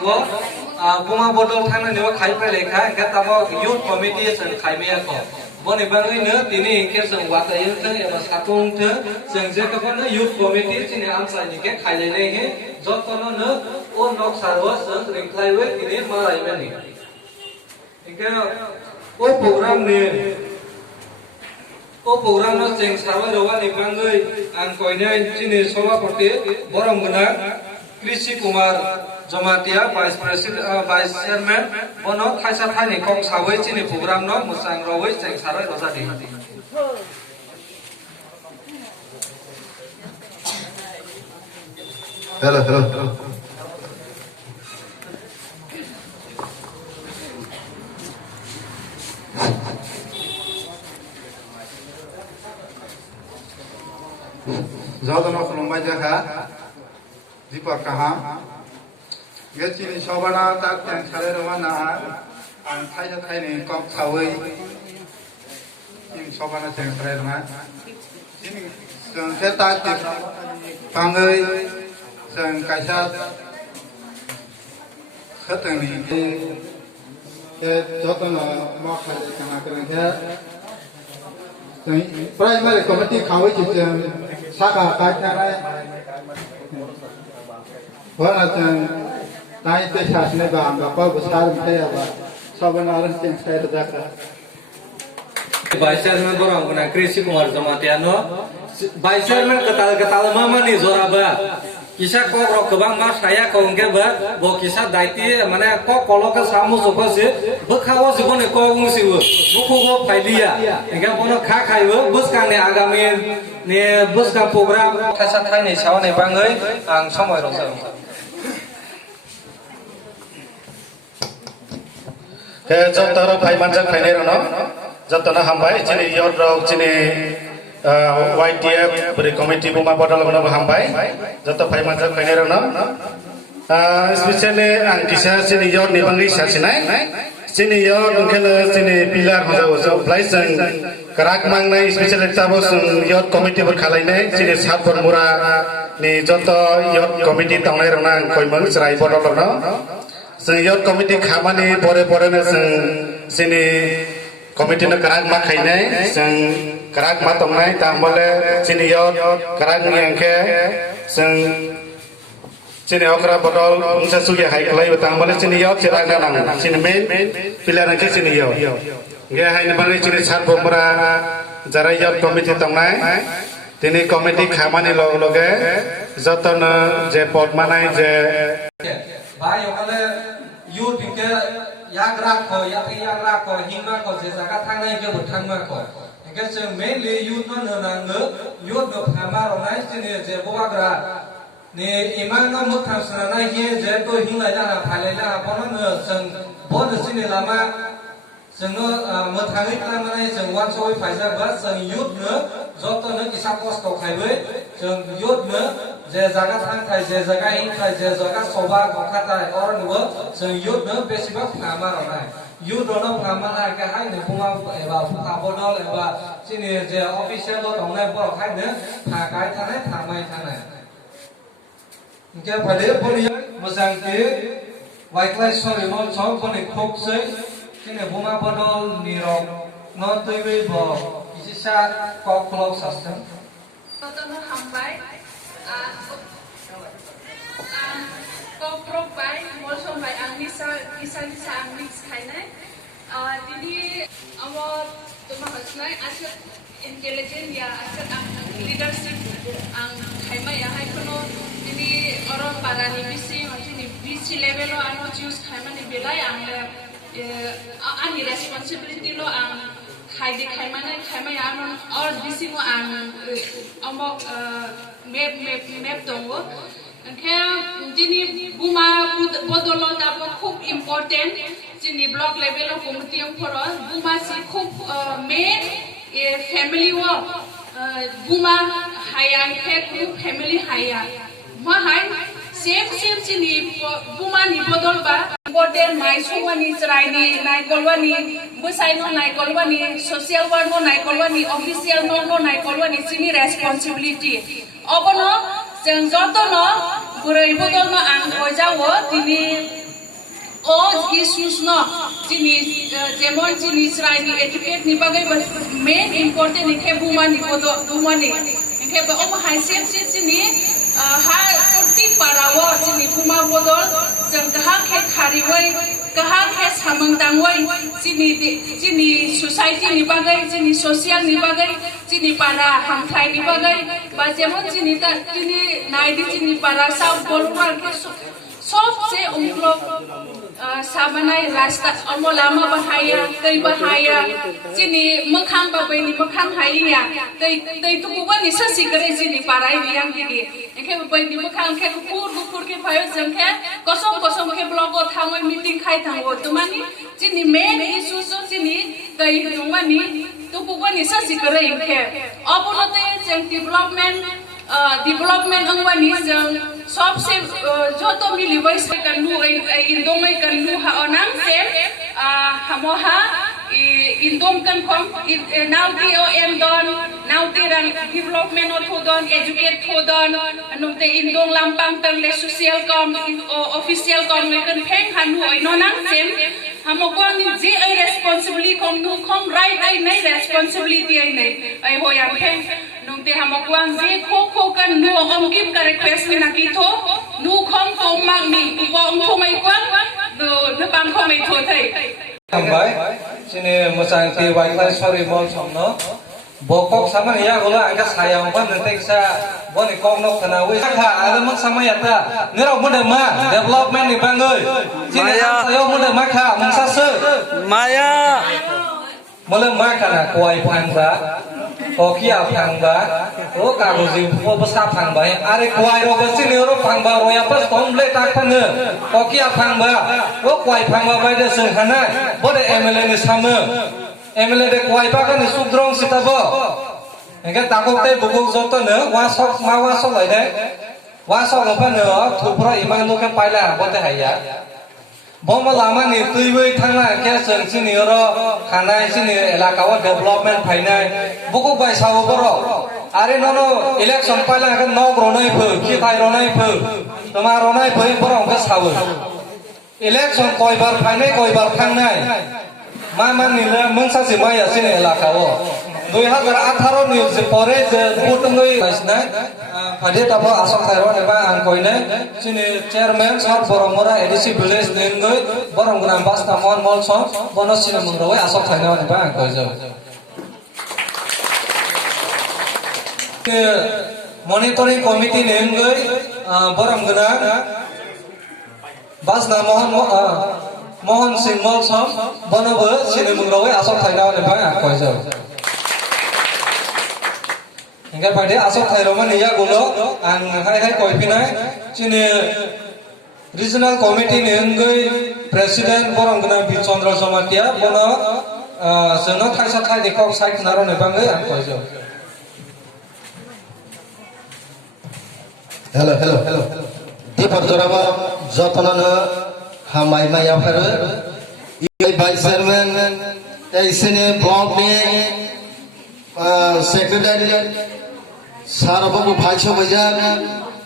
Buma botol thang ni wa khai pe lekha ka tabo youth committee sing khai me ko boni bangai ne tini ke sing wa ta yin thang eba satung the sing je ka ne youth committee chini am sai ni ke khai le ne he jot ko ne o nok sarwa sing ring khai we tini ma rai me ni ke o program no sing sarwa rowa ni bangai an koi ne chini sola pati borom guna Krishi Kumar Jamatia Vice President Vice Chairman bono thaisa thani kong sawai chini program no musang rawai cheng sarai rojadi hello Jauh nak lomba jaga Deepak Kaham Gecini Sobana tak yang cari rumah an Thai ni kok sawai ini Sobana yang cari rumah ini yang tak pangai yang kaisat keteng ni jauh nak mau kerja kena kerja primary committee kawai juga saka kaitannya Walaupun naik pesas ni bang, apa besar saya apa, sebenarnya yang saya terjaga. Vice Chairman borang kena Krishi Kumar Jamatia no, Vice Chairman ketal mama ni zoraba. Kisah kok rok kebang mas saya kau enggak ba, bo kisah daiti mana kok kalau ke samu suka sih, berkawa sih bo ni kau ngusih bo, buku bo paidia, enggak bono kai bo, bus kan ni agamin, ni bus kan program, kasat kai ni sawan ni bangai, ang semua rasa. Jom taro pai manjang pai nero no, jom tano hambai, cini yod rok cini YTF beri komiti Buma Botol no hambai, jom taro pai manjang pai nero no, especially ang kisah cini yod ni bangri sa cinai, cini yod mungkin cini pilar hoja plaisang kerak mang nai especially tabos yod komiti berkalai nai, cini sat bermura ni jom to yod komiti tangnai rona koi mang cerai botol no. Senior komite khamani pore na sini komite na karak ma khainai sing karak ma tongnai tamole senior karak yangke sing sini okra botol unsa suya hai klai tamole senior cirak nang sini main pilihan ke senior ge hai na bang sini chat bomra jara yor komite tongnai tini komite khamani loge joton je pot manai je Baik, kalau youth itu yang rakor, hingga kau sejagat thang naik ke berthang makor. Jika mainly youth mana youth do kamar orang ini je bawa gerak. Ni iman no mutham sana ye je to hingga jana phalai jana pono seng bod sini lama seng no muthangit lama seng wan soi faisa bas seng youth joto kisah pos kau khai seng youth je jaga thang khai je jaga in khai je jaga soba gokata or no seng youth besibak phamar onai youth no phamar ha ka hai ne Buma eba Buma Botol eba sini je official lo tongnai bo khai ne tha kai thanai thamai thanai Mungkin pada poli masang ke white sorry no chong poli khok sei sini Buma Botol ni rok no tui bo isisa kok klok system Tono hambai koprok bai molson bai anglisa anglis khainai dini awal tuma hasnai asat intelligent ya asat leadership ang khaimai ya hai kono ini orang parani BC level lo ano choose khaimai ni belai ang ani responsibility lo ang khaimai ano or BC mo ang amok map tongo kaya dini Buma Botol dapat खूब important dini block level lo komite ang poro Buma si खूब main family wo Buma hayang ke family haya mahai same sini Buma ni Botol ba important mai suma ni cerai ni naik kolwani busai no naik kolwani social work no naik kolwani official no naik kolwani sini responsibility obono jeng joto no burai Botol no ang hojawo dini issues no jini jemon jini srai ni etiquette ni bagai main important ni ke buma ni bodo buma ni ke ba om haisep jini ha kurti parawo jini buma bodol jang kaha ke khariwai kaha ke samang tangwai jini society ni bagai jini social ni bagai jini para hamthai ni bagai ba jemon jini ta jini naidi jini para sab bolwa ke सबसे उम्र साबनाय रास्ता अमो लामा बहाया दै बहाया जिनि मखां बाबैनि मखां हायिया दै तुकुबा नि ससि करे जिनि पाराय बियां गिदि एखे बैनि मखां के गुफुर के फायो जंखे कसम के ब्लॉग थाङै मीटिंग खाय थाङो तुमानि जिनि मेन इशू सो जिनि दै नुमानि तुकुबा नि ससि करे एखे अबोलते जों डेवलपमेंट अंगवानि जों सबसे जो तो मिली वैसे कन्नू इंदों में कन्नू हा ओनाम से हमोहा इंदों कन्फर्म नाउटी ओ एम डॉन नाउटी रंग डेवलपमेंट ओ डॉन एजुकेट हो डॉन नुते इंदों लंपांग तंग ले सोशल कॉम ऑफिशियल कॉम में कन्फेंग हनु ओइनो नाम से हमको जे आई रेस्पॉन्सिबिलिटी कम नु कम राइट आई नहीं रेस्पॉन्सिबिलिटी आई नहीं आई हो या फेंग नुते हमको जे खो kan nu om kim ka request ni nakito nu khom kom mang ni bom khomai kwang nu bang khomai tho thai bai sini musang ti wifi sorry mol somno bokok sama ya gola angka sayang ban nanti sa boni kong nok kana wi kha ada mak sama ya ta ni rau muda ma development ni bang ơi sini sayo muda ma kha mung sa se Maya mole ma kana koi phang ba Okia phang ba ro ka go ji pho basa phang ba are kwai ro ba sin ro phang ba ro ya pas tom le tak phang ne okia phang ba ro kwai phang ba bai de se hana bo de MLA ni sam MLA de kwai ba ka ni sudrong sita bo engka takok te buguk joto ne wa sok lai de wa sok lo pa ne thu pro imang lo ka pai la bo te haya Bom lama ni tuiwei thangla ke seng sini ro khanai sini elaka wa development phainai buku bai sawo boro are no election paila ka nok ronai phu ki thai ronai phu toma ronai phu boro ka sawo election koi bar phainai koi bar thangnai ma ni le mungsa si mai sini elaka wo 2018 ni se pore je butungoi baisna Pada tahu asal Thailand apa angkoinnya sini chairman sor boromora edisi village nengoy borong gunam bas tamon mall sor bonus sini mengrawai asal Thailand apa angkoijo ke monitoring committee nengoy borong gunam bas namohon mohon sing mall sor bonobo sini mengrawai asal Thailand apa angkoijo Hingga pada asal Thailand ni ya gulo ang hai koi pinai sini regional committee ni enggoi president borong guna Bichandra Somatia bono seno thai sa thai dekok sai knaro ne bangai ang koi jo Hello di perjalanan jotonan hamai maya pharu i vice chairman sini block ni secretary Sarababu Paisha Bajan,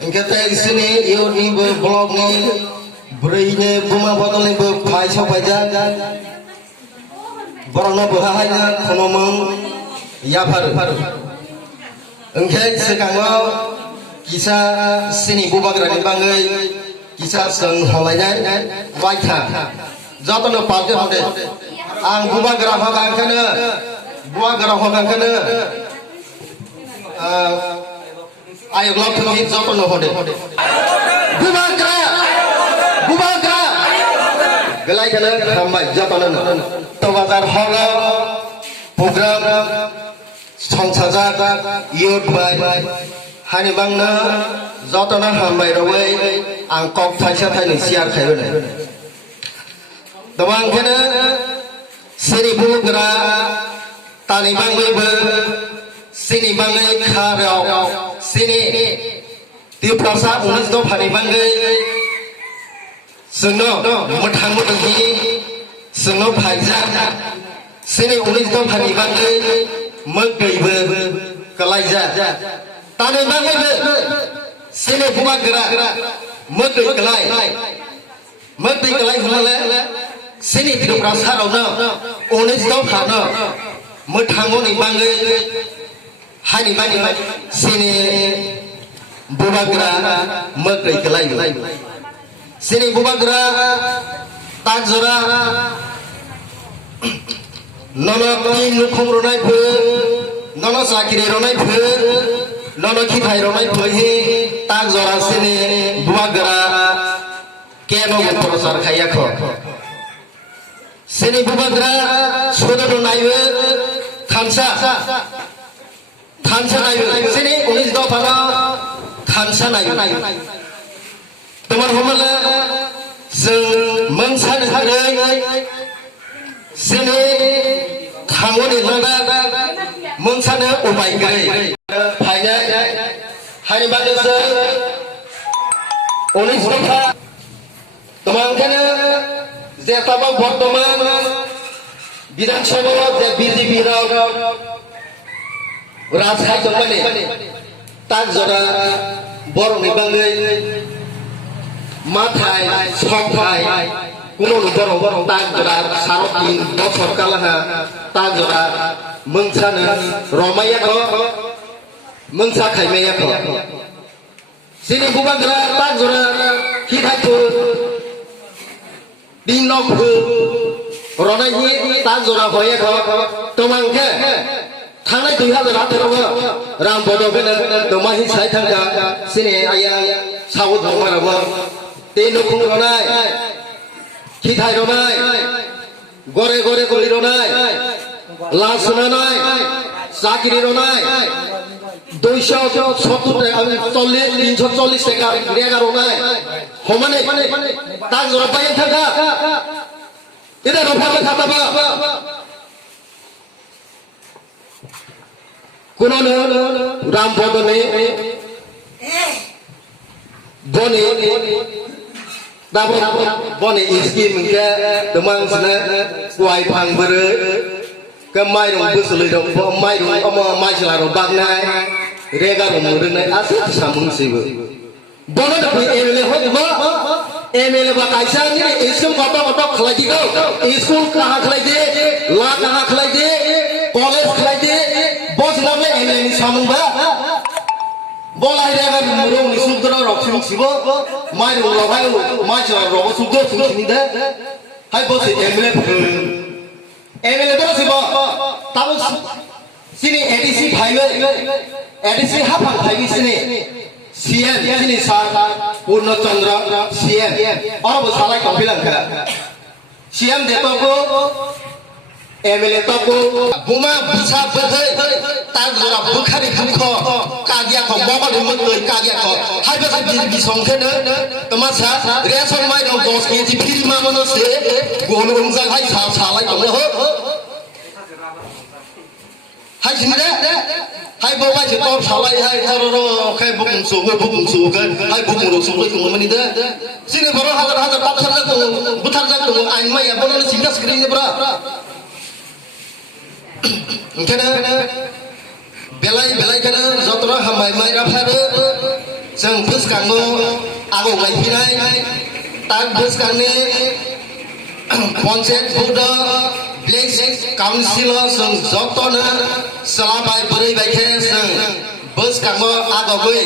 and get the Sini, you need blog me, bring Buma bottle in Paisha Bajan, Borno Buhaya, Konomon, Yapar, and get Sekanga, Kisa Sini Bubagra Bangai, Kisa Sun Holiday, White Zotan of Party of it, and Bubagra Hogakana, Buagra Hogakana. I love to meet Zopan of it. Bubagra! Galakana, Hamai, Japan, Tawazar Hola, Program, Sonsaza, Youth by Hanibanga, Zotana Hamai away, and Kok Tasha and Siar Kevin. The one can Siri Bugra, Taliban Sini bangai kharao sini di prasa unis do phani bangai seno muthang mutangi seno phaija sini unis do phani bangai magai be kalaija tane bangai be sini buat gerak magai kalai hulale sini tidak berasa rona ones tau kana metango ni bangai hani mani sini bubagra mekai kelai sini bubagra tak zora nono kin nukhong ronai phe nono sakiri ronai phe nono khithai ronai phe he tak zora sini bubagra keno prosar khaya kho sini bubagra sodono naiwe khansa naiwe sini unis do pana khansa naiwe teman homala जों मोनसानो हारै sini thangoni lada mongsano ubai gay hanya hari bagasa unis tokha tomangkana je tabak bortoman bidhan sabha je BJP rao rajhai jomane tak jora boroni bangai mathai sokhai kuno borong tak jora sarokin bosor kalaha tak jora mongsano romaya ko mengsa khaimaya ko sini bubagra tak jora khithai ko dinok ko ronai hi tak jora hoya ko tomangke थांनाय 2018 राम बड'फेन दमाहि साइ थांगा सिने आया सावो धमाराबो ते नखुं रनाय खिथाय रनाय गरे गरे गलि रनाय लासनानाय साकिरि रनाय 270 340 টাকা রেগা রনায় হমানে তাক জরা পাই থাকা এটা রফালে খাতাবা কোন রাম বদনে বনে দাবো বনে ইসকি মুকে দমাং সনে ওয়াই ফাং বরে কে মাইরং বুসलै दं माइरं माइसलारो बागनाय रेगारो मुरनाय आसे सामुंसिबो बनो दं एमएलए होबो एमएलए बा कायसा नि स्कुल गट खलाइदिगौ स्कुल कहा खलाइदे ला कहा खलाइदे कॉलेज खलाइदे बस नामे एमएलए नि सामुंबा बलाय रेगा मुरं नि सुदरा रखसिं सिबो माइरं लहाय माइसलारो रबो सुदो सुनिदे हाय बस एमएलए एमएलए तो सिबो ताबो सिनि एडीसी भाइबे एडीसी हाफां भाइबे सिनि सीएम सिनि सार पूर्णचंद्र सीएम अरबो सालाय कफिलांखा सीएम देतको एमएलए तको बुमा बिसा बथै तार जरा बुखारि बुखो कागिया को मबल मगै कागिया को हाइबे बिरबि संखेनो तमासा रेसन माइनो 10 केजी फ्री मा मनसे गोन उंजाग हाय सालाय दङ हो हाय सिमरे हाय बाबाय से तब सालाय हाय थररो खाय बुकुं सुगो हाय बुकुं रो सुगो दङ मनि दे सिने बरो हाजार हाजार पाथर दङ बुथार दङ आइन माया बननो सिंगा स्क्रिन ब्रा ओंखायनो बेलाय खानो जतरा हामबाय माइराफारो जों फोसखाङो आगौ गायफिनाय ताक फोसखांनो पन्चायत बुद ब्लेस काउन्सिलर जों जतनो सलाबाय बोरै बायखे जों फोसखाङो आगौबै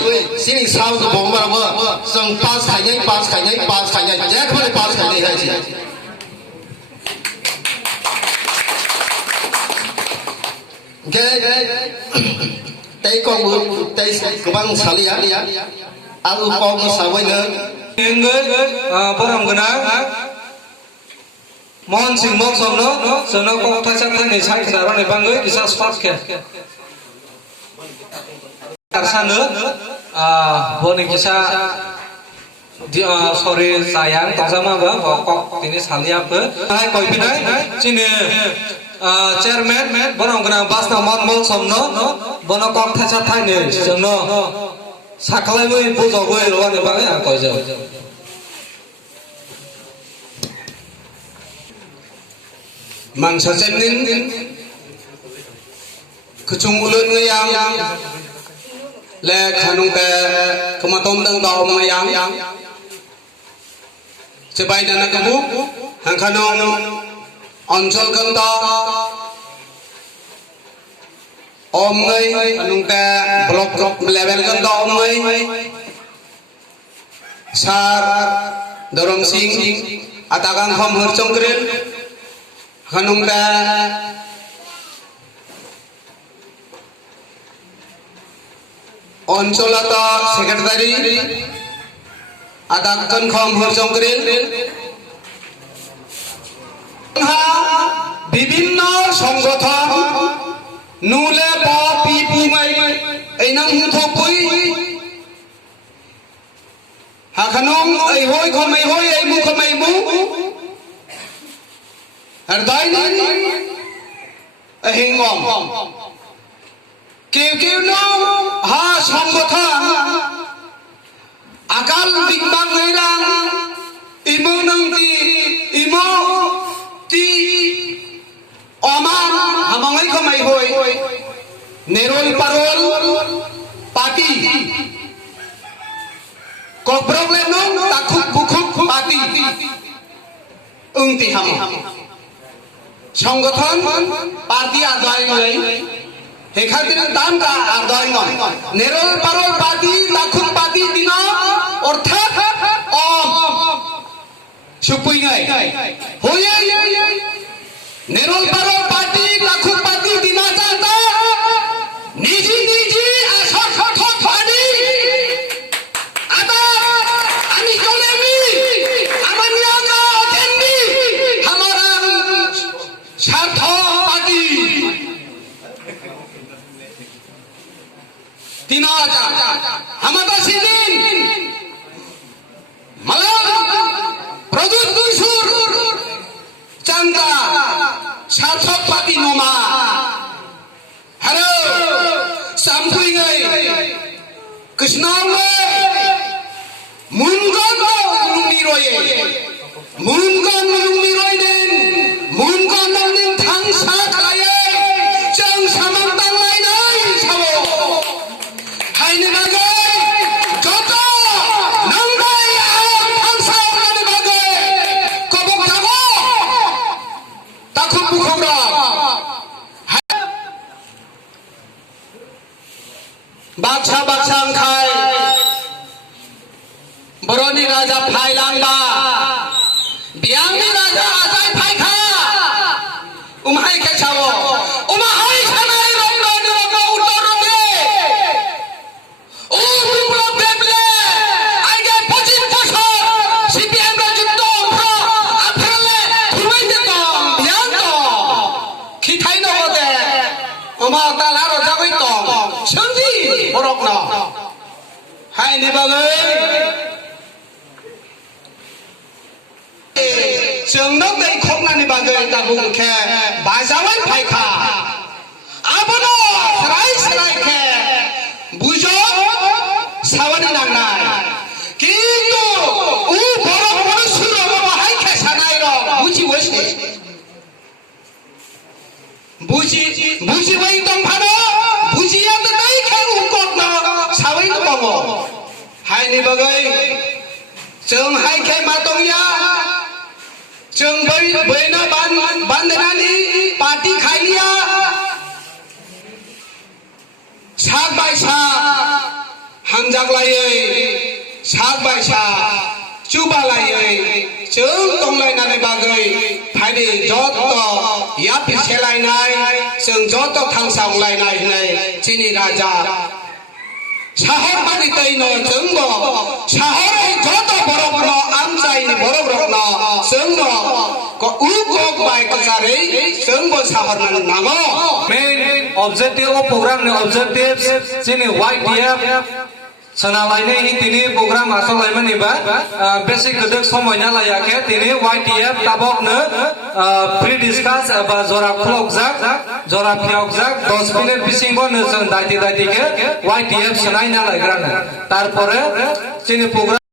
सिनि साउथ बम्बाराबो जों पास खायनाय जेखौनो पास खायनाय हायसि tay con tay kubang salia alu con sawainya barang guna mohon sing mok somno sono ko thasa thani sai khara ne bangai bisa start ke karsana boni kisa di sore sayang tazama ba kok tini salia pe hai koi pinai sini chairman bonong gana basna mon mol somno bono kok thacha thaine jongno saklai moi bujogoi rone bagai a koijo mangsa chemnin kuchung ulun ngayang le khanung ke kematom dang daw ngayang sebai dana kabu हांखानो अंचल कंता ओमngay nungta blok level कंता ओमngay sar dorong sing atagang khom hurchong kren hanungta অঞ্চলতা secretary আদাকন খম হরচং করেন বিভিন্ন সংগঠন নুলে প পি পুমাই এই নাম থকুই হাখানং এই হই খমাই হই এই মু খমাই মু আর দাইনি এই হিংম কেউ কেউ হা সংগঠন আকাল দিকবাং হইরাং ইমো নংতি ইমো তি অমান হামাঙ্গাই খমাই হই নেরল পারল পার্টি কব্রগলে নং তাখুক বুখুক পার্টি উংতি হাম সংগঠন পার্টি আদায় হই হেখাতির দামটা আর দয় নয় নেরল পারল পাতি লাখুন পাতি দিনা অর্থাৎ অম সুপুই নাই হয়ে নেরল পারল পাতি লাখুন পাতি দিনা জানতা নিজি নিজি আশা ঠঠ ফানি আদা আমি চলেমি আমার নিয়াগা অতেন্দি হামারা স্বার্থ পাতি তিনাজা হামাদা সিদিন মালাম প্রদুত সুর চান্দা সার্থক পাতি নোমা হ্যালো সামপুই গাই কৃষ্ণাম মুনগন মুনুমি রয়ে মুনগন মুনুমি রয়েন মুনগন নন্দিন থাংসা খায়ে চং সামন্তাং লাইনাই সাবো হাইনে বাগে যত নংগাই থাংসা ওনানে বাগে কবক থাকো তাখুন বুখমরা বাদশা বাদশা খাই বরনি রাজা ফাইলাংবা বিয়াংনি রাজা আজাই ফাইখা উমাই কেছাবো উমাই খানাই রঙ্গ নিরঙ্গ উত্তর দে ও বিপ্লব দেবলে আগে 25 বছর সিপিএম রা যুদ্ধ আফেলে থুমাই দে তো বিয়াং তো খিথাই নবদে উমা তালার জাগই তো সঞ্জি বরক না হাই নিবাগৈ जोंनाव दै खमनानि बागै दा बुंखे बाजावाय फायखा आबनो राय सरायखे बुजो सावनि नांनाय किन्तु उ बरफ बड़ सुरो बाहाय खेसानाय र बुजि वसने बुजि वै दं फानो बुजिया त दै खेर उकत न सावै न बङो हायनि बागै जों हायखे मातंया जों बैनो बान्धनानि पार्टी खाइलिया साग बायसा हामजागलायै साग बायसा चुबालायै जों दंलायनानै बागै फायदे जत याप सेलायनाय जों जत थांसावलायनाय होननाय चिनि राजा साहर बादि दैनो जोंबो साहर जत बरफन आमजायनि बरफरन जोंबो उगक बाय कसारै जोंबो साहरनानै नांगौ मेन ऑब्जेक्टिव ऑफ प्रोग्राम ने ऑब्जेक्टिव्स जेने वाइडीएफ सनालायने तिनि प्रोग्राम आसलायमानिबा बेसिक गदक समयना लायाखे तिनि वाइडीएफ ताबकनो प्री डिस्कास एबा जरा खुलकजाक जरा फियाकजाक 10 मिनिट बिसिंबो जों दाइति के वाइडीएफ सनायना लायग्रानो तारपरे जेने प्रोग्राम